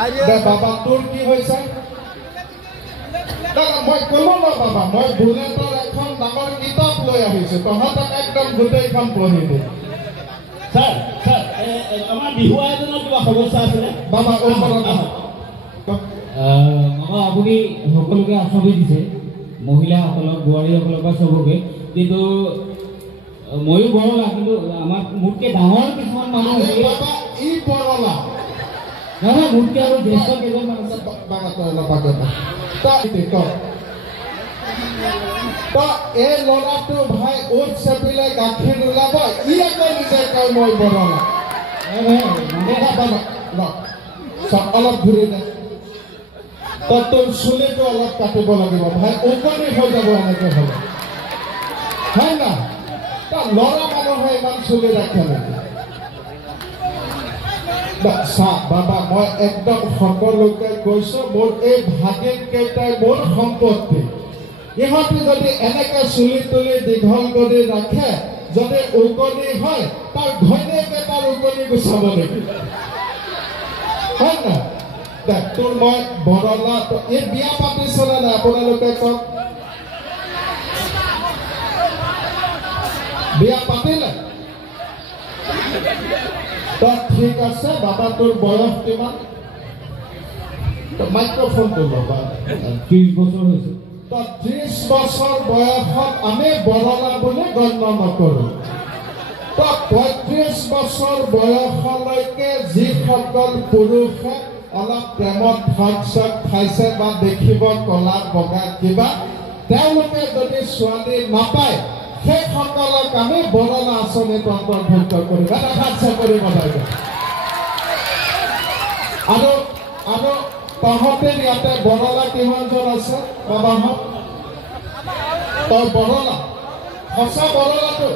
বাবা তোৰ কি হৈছে মই কলো ন বাবা মই বুলেটৰ এখন ডাঙৰ কিতাপ লৈ আহিছো তহঁতক একদম গোটেইখন পঢ়ি দিম স্যার স্যার আমার বিহু আয়োজনের কিবা সমস্যা আছে বাবা ও মামা আপুনি সকলোকে আঁচনি দিছে মহিলাসকলক বোৱাৰীসকলক বা চবকে কিন্তু ময়ো বৰলা কিন্তু আমাৰ মোতকে ডাঙৰ কিছুমান মানুহ আছে বাবা ই বৰলা নহয় মোতকে আৰু জ্যেষ্ঠ কেইজনমান আছে বাবা তই নাপাকে এই ল'ৰাটো ভাই ওট চেপিলে গাখীৰ ওলাব ই আকৌ নিজে কয় মই বৰলা অলপ ঘূৰি দে তই তোৰ চুলিটো অলপ কাটিব লাগিব ভাই ওকনি হৈ যাব এনেকে হ'লে হয় না তই ল'ৰা মানুহে ইমান চুলি ৰাখে নেকি চা বাবা মই একদম সকলোকে কৈছো মোৰ এই ভাগিন কেইটাই মোৰ সম্পত্তি ইহঁতে যদি এনেকে চুলি তুলি দীঘল কৰি ৰাখে যদি ওকনি হয় তাৰ ঘৈণীয়েকে তাৰ ওকনি গুচাব নেকি হয় না দেখ তোৰ মই বৰলা এই বিয়া পাতিছিলে নাই আপোনালোকে কওক বিয়া পাতিলে ঠিক আছে বাবা তোৰ বয়স কিমান মাইক্ৰফোনটো ল'বা 30 বছৰ হৈছে 30 বছৰ বয়সত আমি বৰলা বুলি গণ্য নকৰো 35 বছৰ বয়সলৈকে যিসকল পুৰুষে অলপ প্ৰেমত ভাত চাত খাইছে বা দেখিব কলা বগা কিবা তেওঁলোকে যদি ছোৱালী নাপায় সেইসকলক আমি বৰলা আঁচনিত অন্তৰ্ভুক্ত কৰিবা সাহায্য কৰিব লাগে আৰু তহঁতে ইয়াতে বৰলা কিমানজন আছে বাবাহঁত তই বৰলা সঁচা বৰলাটো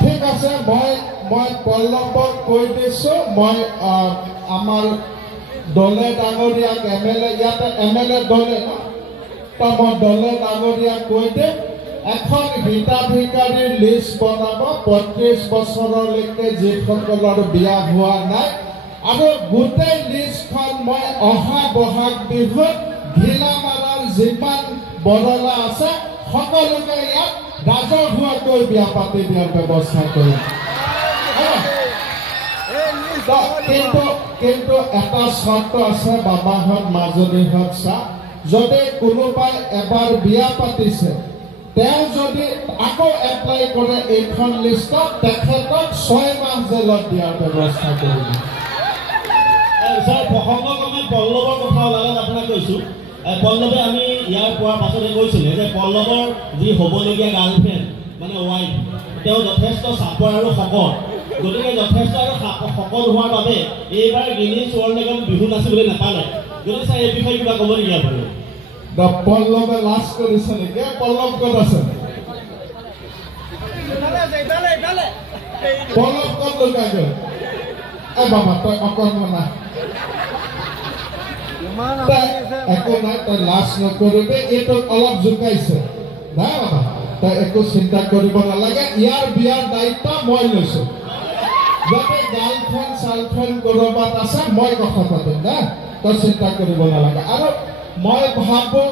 ঠিক আছে মই পল্লৱক কৈ দিছো মই আমাৰ দলে ডাঙৰীয়াক এমএলএ ইয়াতে এমএলএ দলে ন তই মই দলে ডাঙৰীয়াক কৈ দিম এখন হিতাধিকাৰীৰ লিষ্ট বনাব 35 বছৰলৈকে যিসকলৰ বিয়া হোৱা নাই আৰু গোটেই লিষ্টখন মই অহা বহাগ বিহুত ঢিলামাৰাৰ যিমান বৰলা আছে সকলোকে ইয়াত ৰাজহুৱাকৈ বিয়া পাতি দিয়াৰ ব্যৱস্থা কৰিম কিন্তু এটা চৰ্ত আছে বাবাহঁত মাজনীহঁত চা যদি কোনোবাই এবাৰ বিয়া পাতিছে তেওঁ যদি আকৌ এপ্লাই কৰে এইখন লিষ্টত তেখেতক 6 মাহ জেলত দিয়াৰ ব্যৱস্থা কৰিম স্যাৰ প্ৰসঙ্গক্ৰমে পল্লৱৰ কথা ওলালে আপোনাক কৈছো পল্লৱে আমি ইয়াৰ পোৱাৰ পাছতে কৈছিলে যে পল্লৱৰ যি হ'বলগীয়া গাৰ্লফ্ৰেণ্ড মানে ৱাইফ তেওঁ যথেষ্ট চাপৰ আৰু শকত গতিকে যথেষ্ট আৰু শকত হোৱাৰ বাবে এইবাৰ গিনিজ ৱৰ্ল্ড ৰেকৰ্ড বিহু নাচিবলৈ নাপালে যদি চাই এই বিষয়ে কিবা ক'ব নেকি আপুনি পল্লৱে লাজ কৰিছে নেকি পল্লৱ ক'ত আছে পল্লৱ ক'ত লুকাই গ'ল বাবা তই অকণমান একো নাই তই লাজ নকৰিবি এইটো অলপ জোকাইছে নাই বাবা তই একো চিন্তা কৰিব নালাগে ইয়াৰ বিয়াৰ দায়িত্ব মই লৈছো যদি গাৰ্লফ্ৰেণ্ড চাৰ্লফ্ৰেণ্ড ক'ৰবাত আছে মই কথা পাতিম না তই চিন্তা কৰিব নালাগে আৰু মই ভাবো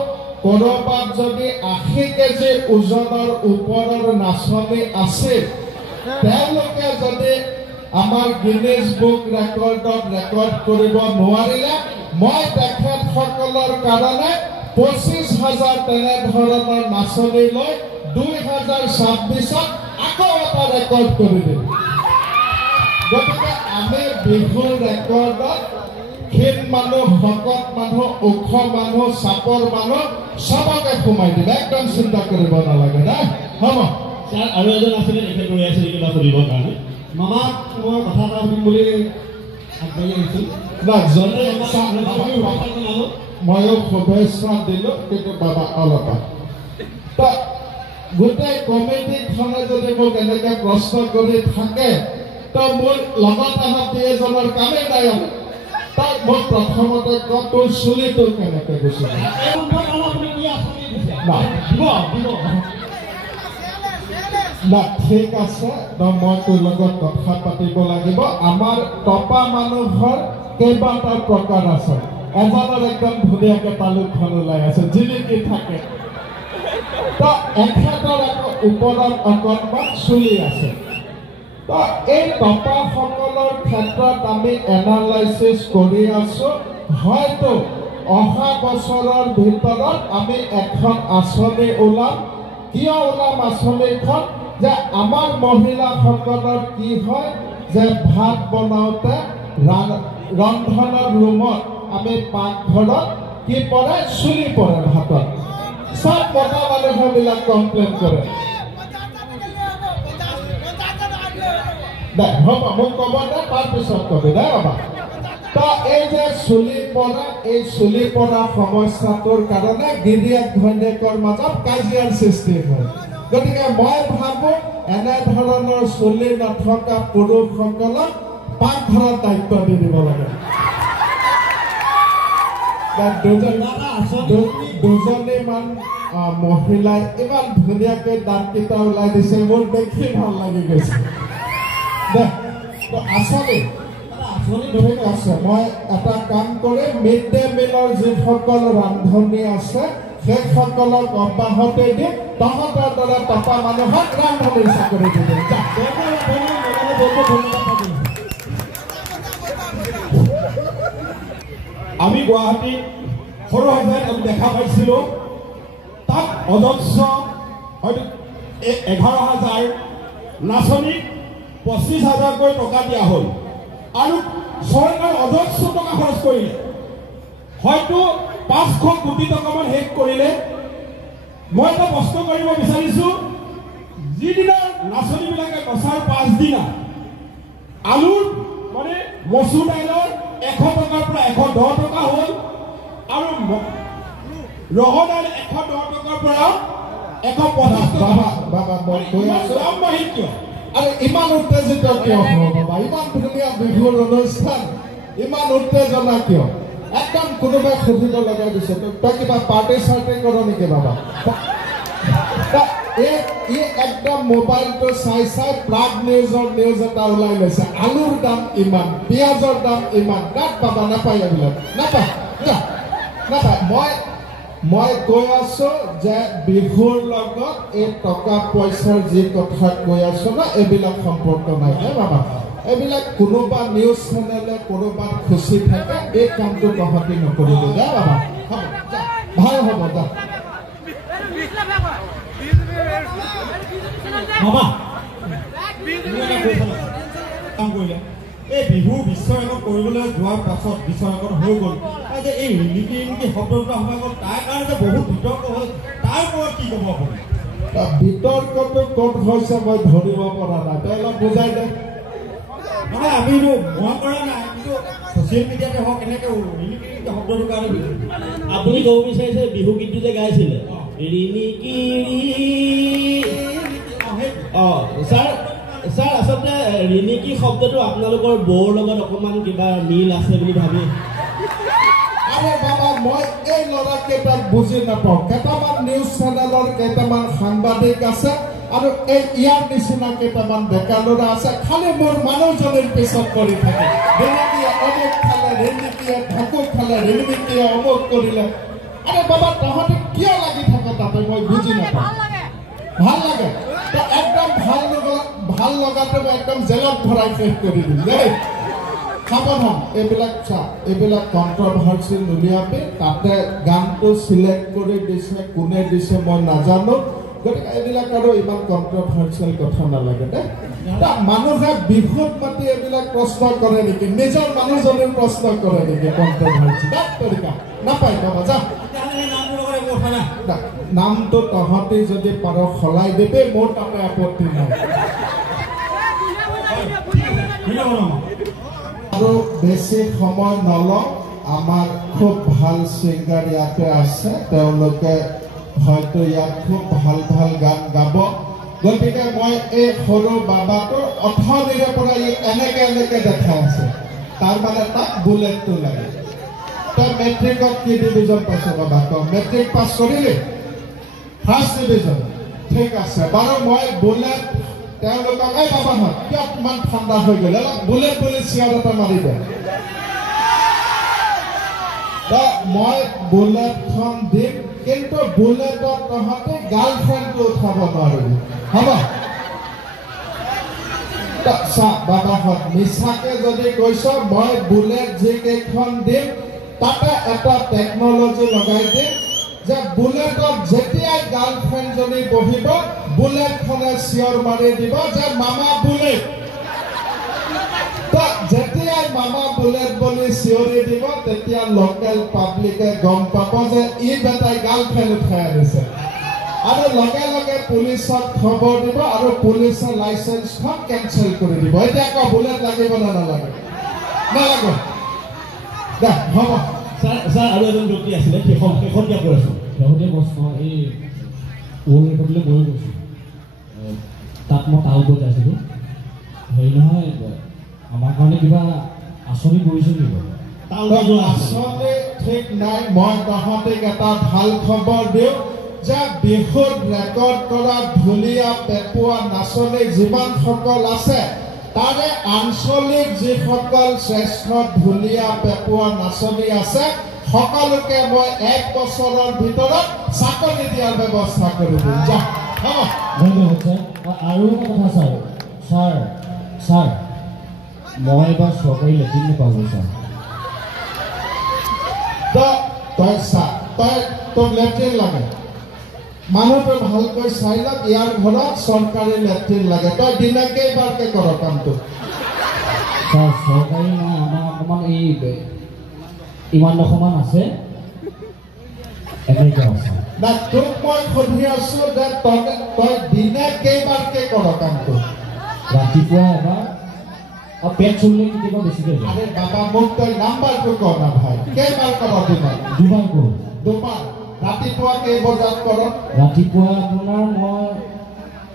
ক'ৰবাত যদি 80 কেজি ওজনৰ ওপৰৰ নাচনী আছে তেওঁলোকে যদি আমাৰ গিনিজ বুক ৰেকৰ্ডত ৰেকৰ্ড কৰিব নোৱাৰিলে মই তেখেতসকলৰ কাৰণে 25,000 তেনেধৰণৰ নাচনী লৈ 2026ত আকৌ এটা ৰেকৰ্ড কৰি দিম গতিকে আমি বিহুৰ ৰেকৰ্ডত ক্ষীণ মানুহ শকত মানুহ ওখ মানুহ চাপৰ মানুহ সবকে সোমাই দিম একদম চিন্তা কৰিব নালাগে না হ'ব স্যাৰ আৰু এজন আছিলে তেখেত ৰৈ আছিল কিবা কৰিবৰ কাৰণে মামা মই কথা এটা শুনিম বুলি আগবাঢ়ি আহিছোঁ ময়ো শুভেচ্ছা দিলোঁ কিন্তু বাবা অলপ গোটেই কমিটিখনে যদি মোক এনেকৈ প্ৰশ্ন কৰি থাকে তো মোৰ লগত অহা এজনৰ কামেই নাই তাক মই প্ৰথমতে কওঁ তোৰ চুলিটো কেনেকৈ গুচি না ঠিক আছে মই তোৰ লগত কথা পাতিব লাগিব আমাৰ টপা মানুহৰ কেইবাটা প্ৰকাৰ আছে এজনৰ একদম ধুনীয়াকৈ তালুকখন ওলাই আছে জিলিকি থাকে তো এখেতৰ আকৌ ওপৰত অকণমান চুলি আছে তো এই টপাসকলৰ ক্ষেত্ৰত আমি এনালাইচিছ কৰি আছোঁ হয়তো অহা বছৰৰ ভিতৰত আমি এখন আঁচনি ওলাম কিয় ওলাম আঁচনিখন যে আমাৰ মহিলাসকলৰ কি হয় যে ভাত বনাওঁতে ৰন্ধনৰ ৰুমত আমি পাকঘৰত কি পৰে চুলি পৰে ভাতত সব মতা মানুহবিলাক কমপ্লেইন কৰে দে হ'ব মোক ক'ব দে তাৰপিছত কবি দে বাবা তো এই যে চুলি পৰা সমস্যাটোৰ কাৰণে গিৰিয়েক ঘৈণীয়েকৰ মাজত কাজিয়াৰ সৃষ্টি হয় গতিকে মই ভাবোঁ এনেধৰণৰ চুলি নথকা পুৰুষসকলক পাকঘৰত দায়িত্ব দি দিব লাগে দুজনীমান মহিলাই ইমান ধুনীয়াকৈ দাঁতকেইটা ওলাই দিছে মোৰ দেখি ভাল লাগি গৈছে দে আচলতে ঠিক আছে মই এটা কাম কৰিম মিড ডে মিলৰ যিসকল ৰান্ধনি আছে সেইসকলক অব্যাহতি দিম তহঁতৰ দৰে টপা মানুহক ৰান্ধনিৰ চাকৰি দি দিম আমি গুৱাহাটীত সৰু সজাইত আমি দেখা পাইছিলোঁ তাত অজস্ৰ হয়তো 11,000 নাচনীক 25,000কৈ টকা দিয়া হ'ল আৰু চৰকাৰে অজস্ৰ টকা খৰচ কৰিলে হয়তো 500 কোটি টকামান শেষ কৰিলে মই এটা প্ৰশ্ন কৰিব বিচাৰিছোঁ যিদিনা নাচনীবিলাকে নচাৰ 5 দিনা আলুৰ মানে মচুৰ দাইলৰ 100 টকাৰ পৰা 110 টকা হ'ল আৰু ৰহৰ দাইল 110 টকাৰ পৰা 150 টকা বাবা মই কৈ আছোঁ দাম বাঢ়ি কিয় আৰে ইমান উত্তেজিত কিয় হব বাবা ইমান ধুনীয়া বিহুৰ অনুষ্ঠান ইমান উত্তেজনা কিয় একদম কোনোবাই সুধিব লগা দিছে তই কিবা পাৰ্টি চাৰ্টি কৰ নেকি বাবা এই একদম মোবাইলটো চাই চাই প্ৰাগ নিউজৰ নিউজ এটা ওলাই লৈছে আলুৰ দাম ইমান পিঁয়াজৰ দাম ইমান তাত বাবা নাপায় এইবিলাক নাপায় মই কৈ আছোঁ যে বিহুৰ লগত এই টকা পইচাৰ যি কথা কৈ আছোঁ না এইবিলাক সম্পৰ্ক নাই বাবা এইবিলাক কোনোবা নিউজ চেনেলে ক'ৰবাত খুচি থাকে এই কামটো তহঁতি নকৰিবি যা বাবা ভাল হ'ব যা বাবা কাম কৰিলে এই বিহু বিশ্ব ৰেকৰ্ড কৰিবলৈ যোৱাৰ পাছত বিশ্ব ৰেকৰ্ড হৈ গ'ল যে এই ৰিলিকি শব্দটা সোমাই গ'ল তাৰ কাৰণে যে বহুত বিতৰ্ক হ'ল তাৰ ওপৰত কি ক'ব আপুনি বিতৰ্কটো ক'ত হৈছে মই ধৰিব পৰা নাই তই অলপ বুজাই দে মানে আমিতো মই কৰা নাই কিন্তু ছ'চিয়েল মিডিয়াতে হওক এনেকৈ ৰিলিকি শব্দটোৰ কাৰণে আপুনি ক'ব বিচাৰিছে বিহু গীতটো যে গাইছিলে ৰিনিকি ছাৰ আচলতে ৰিনিকি শব্দটো আপোনালোকৰ বৌৰ লগত অকণমান কিবা মিল আছে বুলি ভাবি আৰে বাবা মই এই ল'ৰাকেইটাক বুজি নাপাওঁ কেইটামান নিউজ চেনেলৰ কেইটামান সাংবাদিক আছে আৰু এই ইয়াৰ নিচিনা কেইটামান ডেকা ল'ৰা আছে খালি মোৰ মানুহজনীৰ পিছত কৰি থাকে ৰিনিকিয়ে অমুক খালে ৰিনিকিয়ে ঢাকুক খালে ৰিনিকিয়ে অমুক কৰিলে আরে বাবা তহঁতে কিয় লাগি থাকে তাতে মই বুজি নাপাওঁ ভাল লাগে তো একদম ভাল লগাটো মই একদম জেলত ভৰাই শেষ কৰি দিম দেই সাৱধান এইবিলাক কণ্ট্ৰভাৰ্চি নুলিয়াবি তাতে গানটো চিলেক্ট কৰি দিছে কোনে দিছে মই নাজানো গতিকে এইবিলাক আৰু ইমান কণ্ট্ৰভাৰ্চিয়েল কথা নালাগে দে মানুহে বিহুত মাতি এইবিলাক প্ৰশ্ন কৰে নেকি নিজৰ মানুহজনীৰ প্ৰশ্ন কৰে নেকি কণ্ট্ৰভাৰ্চি তৰিকা নাপায় বাবা যা নামটো তহঁতি যদি পাৰ সলাই দিবি মোৰ তাতে আপত্তি নাই আৰু বেছি সময় নলওঁ আমাৰ খুব ভাল ছিংগাৰ ইয়াতে আছে তেওঁলোকে হয়তো ইয়াত খুব ভাল ভাল গান গাব গতিকে মই এই সৰু বাবাটোৰ অথনিৰে পৰা এনেকে দেখাই আছে তাৰমানে তাক বুলেটটো লাগে তই মেট্ৰিকত কি ডিভিজন পাইছ বাবা তই মেট্ৰিক পাছ কৰিলি ফাৰ্ষ্ট ডিভিজন ঠিক আছে বাৰু মই বুলেট তেওঁলোকক এই বাবাহঁত কিয় ইমান ঠাণ্ডা হৈ গ'ল অলপ বুলেট বুলি চিঞৰ এটা মাৰিব মই বুলেটখন দিম কিন্তু বুলেটত তহঁতে গাৰ্লফ্ৰেণ্ডটো উঠাব নোৱাৰিবি হ'ব বাবাহঁত মিছাকে যদি কৈছ মই বুলেট যিকেইখন দিম তাতে এটা টেকনলজি লগাই দিম যে বুলেটত যেতিয়াই গাৰ্লফ্ৰেণ্ডজনী বহিব বুলেটখনে চিঞৰ মাৰি দিব যে মামা বুলেট যেতিয়াই মামা বুলেট বুলি চিঞৰি দিব তেতিয়া লোকেল পাব্লিকে গম পাব যে ই বেটাই গাৰ্লফ্ৰেণ্ড উঠাই আনিছে আৰু লগে লগে পুলিচক খবৰ দিব আৰু পুলিচে লাইচেন্সখন কেঞ্চেল কৰি দিব এতিয়া আকৌ বুলেট লাগিব নে নালাগে নালাগে দে হ'ব স্যাৰ আৰু এজন ব্যক্তি আছিলে শেষতীয়া প্ৰশ্ন শেহতীয়া প্ৰশ্ন এই ৱৰ্ল্ড ৰেকৰ্ডলৈ মই গৈছোঁ তাত মই তাল বজাইছিলোঁ হেৰি নহয় আমাৰ কাৰণে কিবা আঁচনি কৰিছে নেকি আঁচনি ঠিক নাই মই তহঁতিক এটা ভাল খবৰ দিওঁ যে বিহুত ৰেকৰ্ড কৰা ঢুলীয়া পেপুৱা নাচনী যিমানসকল আছে তাৰে আঞ্চলিক যিসকল শ্ৰেষ্ঠ ঢুলীয়া পেপুৱা নাচনী আছে সকলোকে মই 1 বছৰৰ ভিতৰত চাকৰি দিয়াৰ ব্যৱস্থা কৰি দিম যা ধন্যবাদ ছাৰ আৰু এটা কথা ছাৰ ছাৰ মই এবাৰ চৰকাৰী লেট্ৰিন নাপালোঁ ছাৰ তই চা তই তোক লেট্ৰিন লাগে মানুহটো ভালকৈ চাই লওক ইয়াৰ ঘৰত চৰকাৰী লেট্ৰিন লাগে তই দিনে কেইবাৰকে কৰ কামটো ছাৰ চৰকাৰী নাই আমাৰ অকণমান এই ইমান অকণমান আছে এনেকৈ আছে না তোক মই সুধি আছো যে তই দিনে কেইবাৰকে কৰ কামটো ৰাতিপুৱা এবাৰ আৰু পেট চলিলে কেতিয়াবা বেছিকৈ যায় আৰে বাবা মোক তই নাম্বাৰটো ক না ভাই কেইবাৰ কৰ দিনত দুবাৰ কৰোঁ দুবাৰ ৰাতিপুৱা কেই বজাত কৰ ৰাতিপুৱা আপোনাৰ মই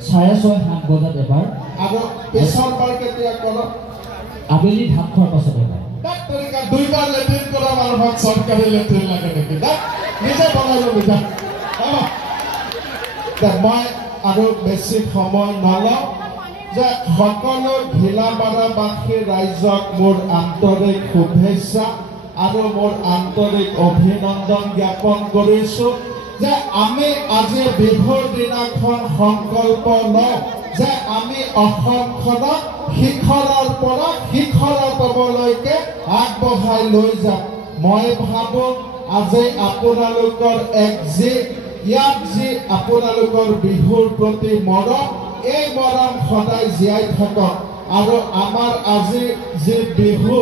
6:30-7 বজাত এবাৰ আৰু পিছৰ বাৰ কেতিয়া কৰ আবেলি ভাত খোৱাৰ পাছত এবাৰ দুইবাৰ লেট্ৰিন কৰা মানুহক চৰকাৰী লেট্ৰিন লাগে নেকি নিজে বনাই ল'বি মই আৰু বেছি সময় নলওঁ যে সকলো ভিলাবাৰাবাসী ৰাইজক মোৰ আন্তৰিক শুভেচ্ছা আৰু মোৰ আন্তৰিক অভিনন্দন জ্ঞাপন কৰিছোঁ যে আমি আজি বিহুৰ দিনাখন সংকল্প লওঁ যে আমি অসমখনক শিখৰৰ পৰা শিখৰতমলৈকে আগবঢ়াই লৈ যাম মই ভাবোঁ আজি আপোনালোকৰ ইয়াত যি আপোনালোকৰ বিহুৰ প্ৰতি মৰম এই মৰম সদায় জীয়াই থাকক আৰু আমাৰ আজি যি বিহু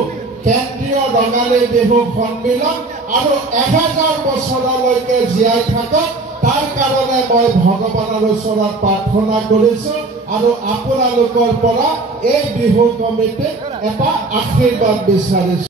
কেন্দ্ৰীয় ৰঙালী বিহু সন্মিলন আৰু 1000 বছৰলৈকে জীয়াই থাকক তাৰ কাৰণে মই ভগৱানৰ ওচৰত প্ৰাৰ্থনা কৰিছোঁ আৰু আপোনালোকৰ পৰা এই বিহু কমিটিক এটা আশীৰ্বাদ বিচাৰিছোঁ